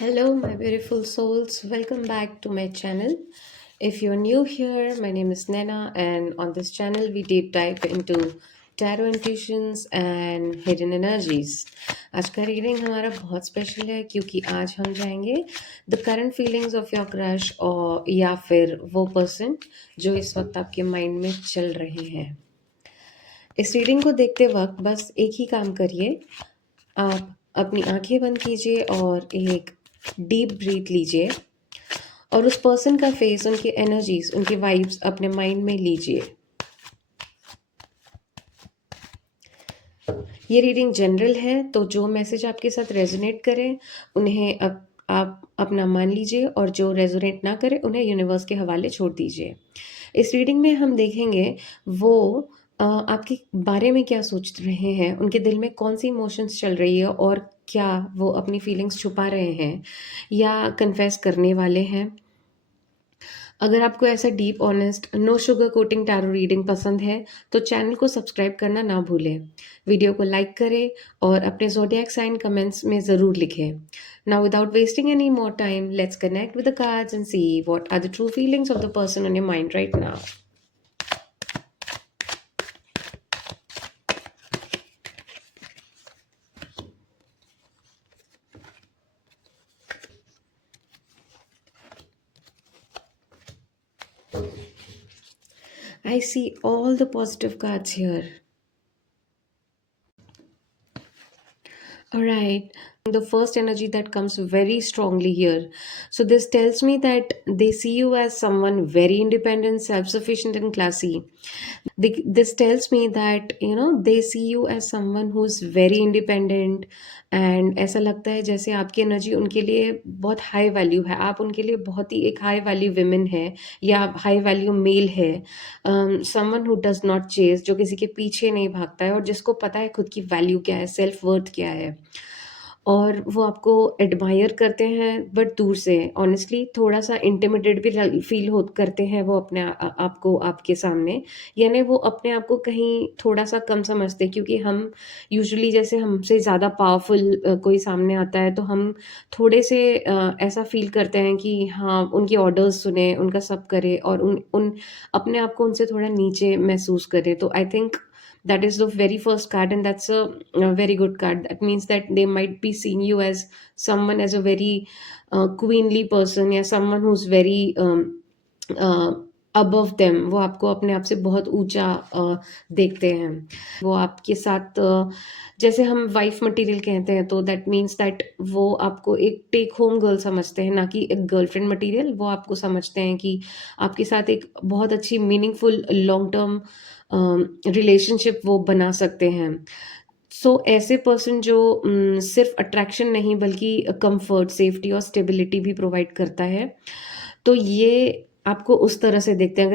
Hello, my beautiful souls. Welcome back to my channel. If you're new here, my name is Nena, and on this channel, we deep dive into tarot intuitions and hidden energies. आज का reading हमारा बहुत special है क्योंकि आज हम जाएंगे the current feelings of your crush और या फिर वो पर्सन जो इस वक्त आपके माइंड में चल रहे हैं। इस रीडिंग को देखते वक्त बस एक ही काम करिए, आप अपनी आंखें बंद कीजिए और एक डीप ब्रीथ लीजिए और उस पर्सन का फेस, उनकी एनर्जीज, उनकी वाइब्स अपने माइंड में लीजिए। ये रीडिंग जनरल है, तो जो मैसेज आपके साथ रेजोनेट करे उन्हें आप अपना मान लीजिए और जो रेजोनेट ना करे उन्हें यूनिवर्स के हवाले छोड़ दीजिए। इस रीडिंग में हम देखेंगे वो आपके बारे में क्या सोच रहे हैं, उनके दिल में कौन सी इमोशंस चल रही है और क्या वो अपनी फीलिंग्स छुपा रहे हैं या कन्फेस करने वाले हैं। अगर आपको ऐसा deep honest no sugar coating tarot reading पसंद है तो चैनल को सब्सक्राइब करना ना भूलें। वीडियो को लाइक करें और अपने ज़ोडिएक साइन कमेंट्स में ज़रूर लिखें। Now without wasting any more time, let's connect with the cards and see what are the true feelings of the person on your mind right now. I see all the positive cards here. All right. The first energy that comes very strongly here. So, this tells me that they see you as someone very independent, self sufficient, and classy. This tells me that they see you as someone who's very independent, and ऐसा लगता है जैसे आपकी energy उनके लिए बहुत high value है, आप उनके लिए बहुत ही एक हाई वैल्यू विमेन है या हाई वैल्यू मेल है। Someone who does not chase, जो किसी के पीछे नहीं भागता है और जिसको पता है खुद की वैल्यू क्या है, सेल्फ वर्थ क्या है। और वो आपको एडमायर करते हैं बट दूर से, ऑनेस्टली थोड़ा सा इंटिमिडेट भी फील हो करते हैं वो अपने आपको आपके सामने, यानी वो अपने आप को कहीं थोड़ा सा कम समझते हैं क्योंकि हम यूजुअली जैसे हमसे ज़्यादा पावरफुल कोई सामने आता है तो हम थोड़े से ऐसा फील करते हैं कि हाँ उनकी ऑर्डर्स सुने, उनका सब करे और उन उन अपने आप को उनसे थोड़ा नीचे महसूस करें। तो I think that is the very first card, and that's a very good card. That means that they might be seeing you as someone, as a very queenly person या someone who's very above them. वो आपको अपने आप से बहुत ऊंचा देखते हैं। वो आपके साथ जैसे हम वाइफ मटेरियल कहते हैं, तो दैट मीन्स दैट वो आपको एक टेक होम गर्ल समझते हैं, ना कि एक गर्लफ्रेंड मटेरियल। वो आपको समझते हैं कि आपके साथ एक बहुत अच्छी मीनिंगफुल लॉन्ग टर्म रिलेशनशिप वो बना सकते हैं। ऐसे पर्सन जो सिर्फ अट्रैक्शन नहीं बल्कि कंफर्ट, सेफ्टी और स्टेबिलिटी भी प्रोवाइड करता है, तो ये आपको उस तरह से देखते हैं।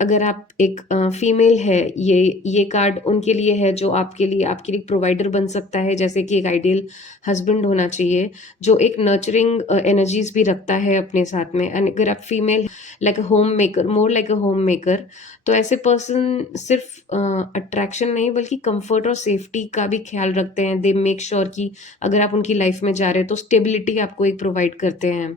अगर आप एक फीमेल है, ये कार्ड उनके लिए है जो आपके लिए प्रोवाइडर बन सकता है, जैसे कि एक आइडियल हस्बैंड होना चाहिए जो एक नर्चरिंग एनर्जीज भी रखता है अपने साथ में। एंड अगर आप female like a home maker, more like a home maker, तो ऐसे पर्सन सिर्फ अट्रैक्शन नहीं बल्कि कंफर्ट और सेफ्टी का भी ख्याल रखते हैं। दे मेक श्योर कि अगर आप उनकी लाइफ में जा रहे हैं तो स्टेबिलिटी आपको एक प्रोवाइड करते हैं।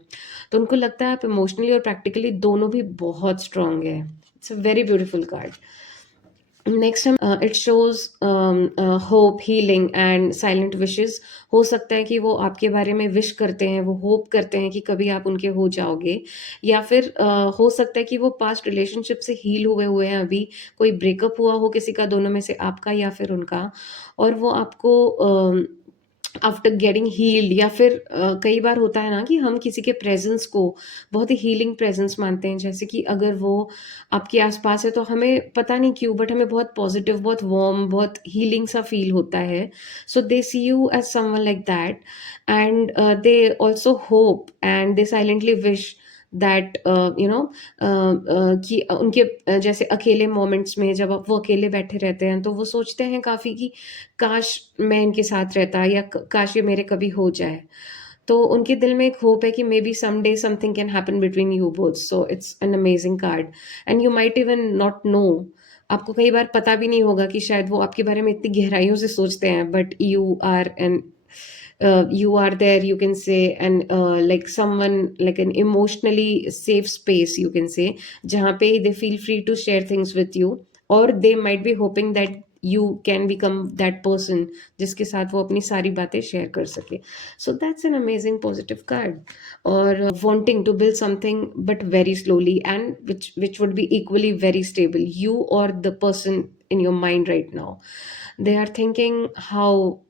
तो उनको लगता है आप इमोशनली और प्रैक्टिकली दोनों भी बहुत स्ट्रांग है। It's a very beautiful card. Next हम it shows hope, healing and silent wishes. हो सकता है कि वो आपके बारे में विश करते हैं, वो होप करते हैं कि कभी आप उनके हो जाओगे, या फिर हो सकता है कि वो पास्ट रिलेशनशिप से हील हुए हुए हैं, अभी कोई ब्रेकअप हुआ हो किसी का, दोनों में से आपका या फिर उनका, और वो आपको आफ्टर गेटिंग हील्ड, या फिर कई बार होता है ना कि हम किसी के प्रेजेंस को बहुत ही हीलिंग प्रेजेंस मानते हैं, जैसे कि अगर वो आपके आसपास है तो हमें पता नहीं क्यों बट हमें बहुत पॉजिटिव, बहुत वार्म, बहुत हीलिंग सा फील होता है। So they see you as someone like that, and they also hope and they silently wish that कि उनके जैसे अकेले मोमेंट्स में जब वो अकेले बैठे रहते हैं तो वो सोचते हैं काफ़ी कि काश मैं इनके साथ रहता या काश ये मेरे कभी हो जाए। तो उनके दिल में एक होप है कि may be someday something can happen between you both. So it's an amazing card and you might even not know. आपको कई बार पता भी नहीं होगा कि शायद वो आपके बारे में इतनी गहराइयों से सोचते हैं, but you are an you are there, you can say, and like someone like an emotionally safe space, you can say, जहाँ पे they feel free to share things with you, or they might be hoping that you can become that person जिसके साथ वो अपनी सारी बातें share कर सके. So that's an amazing positive card. Or wanting to build something but very slowly, and which would be equally very stable, you or the person in your mind right now, they are thinking how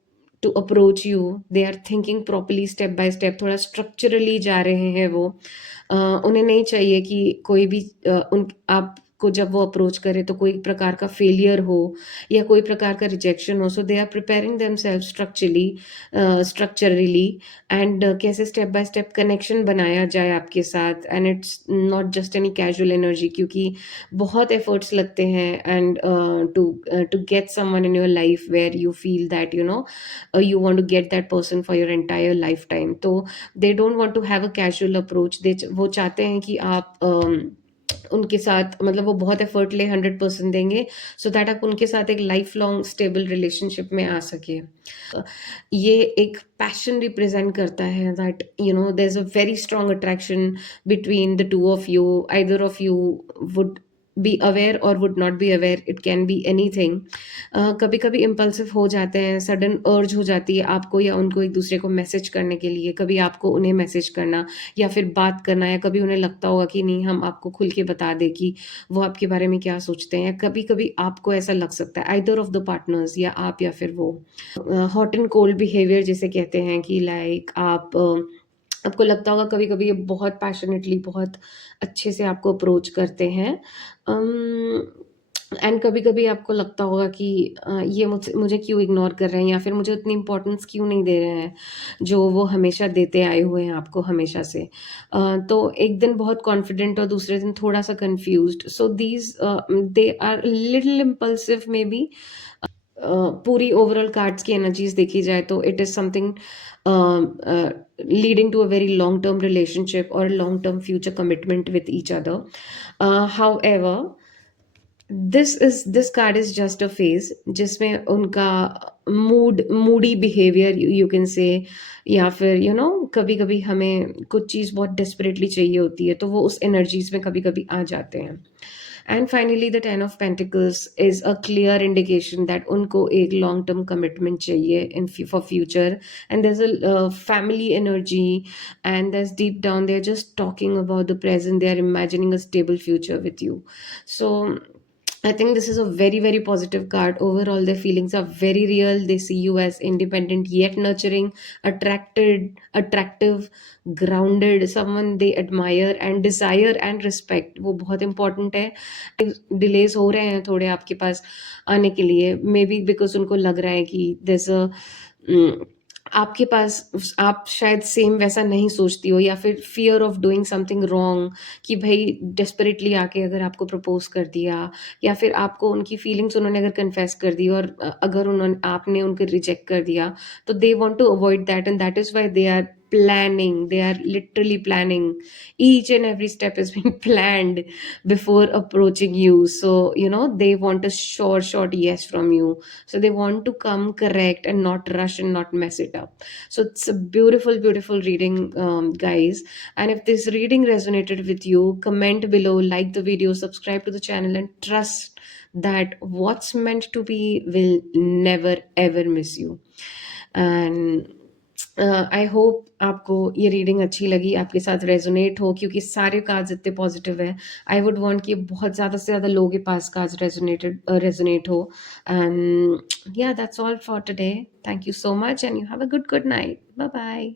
to approach you, they are thinking properly step by step, थोड़ा structurally जा रहे हैं वो. उन्हें नहीं चाहिए कि कोई भी उन आपको जब वो अप्रोच करे तो कोई प्रकार का फेलियर हो या कोई प्रकार का रिजेक्शन हो. So they are preparing themselves structurally, and कैसे स्टेप बाय स्टेप कनेक्शन बनाया जाए आपके साथ, and it's not just any casual energy, क्योंकि बहुत एफर्ट्स लगते हैं and to get someone in your life where you feel that you want to get that person for your entire lifetime. तो they don't want to have a casual approach. वो चाहते हैं कि आप उनके साथ मतलब वो बहुत एफर्ट ले 100% देंगे, सो दैट आप उनके साथ एक लाइफ लॉन्ग स्टेबल रिलेशनशिप में आ सके. ये एक पैशन रिप्रेजेंट करता है, that there is a very strong attraction between the two of you. Either of you would be aware और would not be aware, it can be anything. कभी कभी impulsive हो जाते हैं, सडन अर्ज हो जाती है आपको या उनको एक दूसरे को मैसेज करने के लिए, कभी आपको उन्हें मैसेज करना या फिर बात करना, या कभी उन्हें लगता होगा कि नहीं हम आपको खुल के बता दें कि वो आपके बारे में क्या सोचते हैं, या कभी कभी आपको ऐसा लग सकता है, आइदर ऑफ द पार्टनर्स, या आप या फिर वो. हॉट एंड कोल्ड बिहेवियर जिसे कहते हैं, कि लाइक आपको लगता होगा कभी कभी ये बहुत पैशनेटली बहुत अच्छे से आपको अप्रोच करते हैं, एंड कभी कभी आपको लगता होगा कि ये मुझे क्यों इग्नोर कर रहे हैं, या फिर मुझे उतनी इम्पोर्टेंस क्यों नहीं दे रहे हैं जो वो हमेशा देते आए हुए हैं आपको हमेशा से. तो एक दिन बहुत कॉन्फिडेंट और दूसरे दिन थोड़ा सा confused. So these they are little impulsive maybe. पूरी ओवरऑल कार्ड्स की एनर्जीज देखी जाए तो it is something leading to a very long term relationship or long term future commitment with each other. However, this card is just a phase जिसमें उनका Moody behaviour you can say, या फिर कभी कभी हमें कुछ चीज़ बहुत डेस्परेटली चाहिए होती है तो वो उस एनर्जीज में कभी कभी आ जाते हैं. And finally, the Ten of Pentacles is a clear indication that उनको एक long term commitment चाहिए for future, and there's a family energy, and there's deep down they're just talking about the present, they are imagining a stable future with you. So I think this is a very, very positive card. Overall, their feelings are very real. They see you as independent yet nurturing, attractive, grounded, someone they admire and desire and respect. वो बहुत important है. Delays हो रहे हैं थोड़े आपके पास आने के लिए, maybe because उनको लग रहा है कि there's a आपके पास आप शायद सेम वैसा नहीं सोचती हो, या फिर fear of doing something wrong, कि भाई डेस्परेटली आके अगर आपको प्रपोज कर दिया, या फिर आपको उनकी फीलिंग्स उन्होंने अगर कन्फेस कर दी और अगर उन्होंने आपने उनको रिजेक्ट कर दिया, तो they want to avoid that, and that is why they are planning, they are literally planning. Each and every step has been planned before approaching you. So they want a short yes from you, so they want to come correct and not rush and not mess it up. So it's a beautiful reading, guys. And if this reading resonated with you, comment below, like the video, subscribe to the channel, and trust that what's meant to be will never ever miss you. And I hope आपको ये reading अच्छी लगी, आपके साथ resonate हो, क्योंकि सारे cards इतने पॉजिटिव है. आई वुड वांट कि बहुत ज़्यादा से ज़्यादा लोगों के पास कार्ड्स रेजोनेट हो. And yeah that's all for today. Thank you so much and you have a good night. Bye bye.